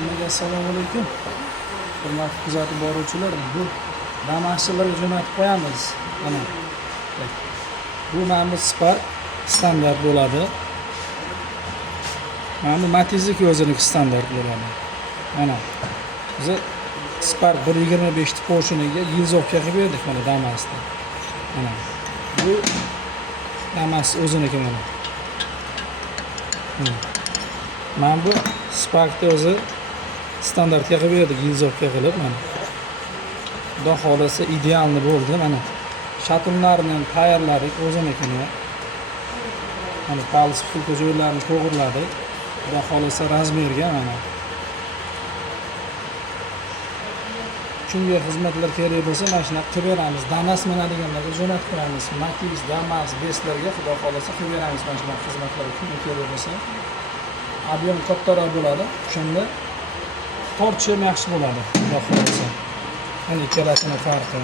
Hammaga assalomu alaykum. Hurmatli kuzatib boruvchilar, bu damaschilarga jo'natib qo'yamiz. Mana. Bu mana Spark standart bo'ladi. Mana Matiz'ning o'ziniki standart bo'ladi. Mana. Biz Spark 1.25 ta porshiniga yilzovka qilib berdik mana Damas'da. Mana. Bu Damas o'ziniki mana. Mana bu Spark'da o'zi standartga qilib berdik, yilzovka qilib mana. Xudo xolasa idealni bo'ldi mana. Shatunlarning tayyorlari o'zinikini. Mana pals pulka joylarini to'g'irladik. Xudo xolasa razmerga mana. Shunga xizmatlar kerak bo'lsa, mana shunaqa qilib beramiz. Damas minadiganlarga jo'natib qo'yamiz. Matiz, Damas, Beslarga xudo xolasa qilib beramiz mana shunaqa xizmatlar kerak bo'lsa. Ob'yem kattaroq bo'ladi. Shunda tortish ham yaxshi bo'ladi, xudo xolasa. Mana ikkalasini farqi.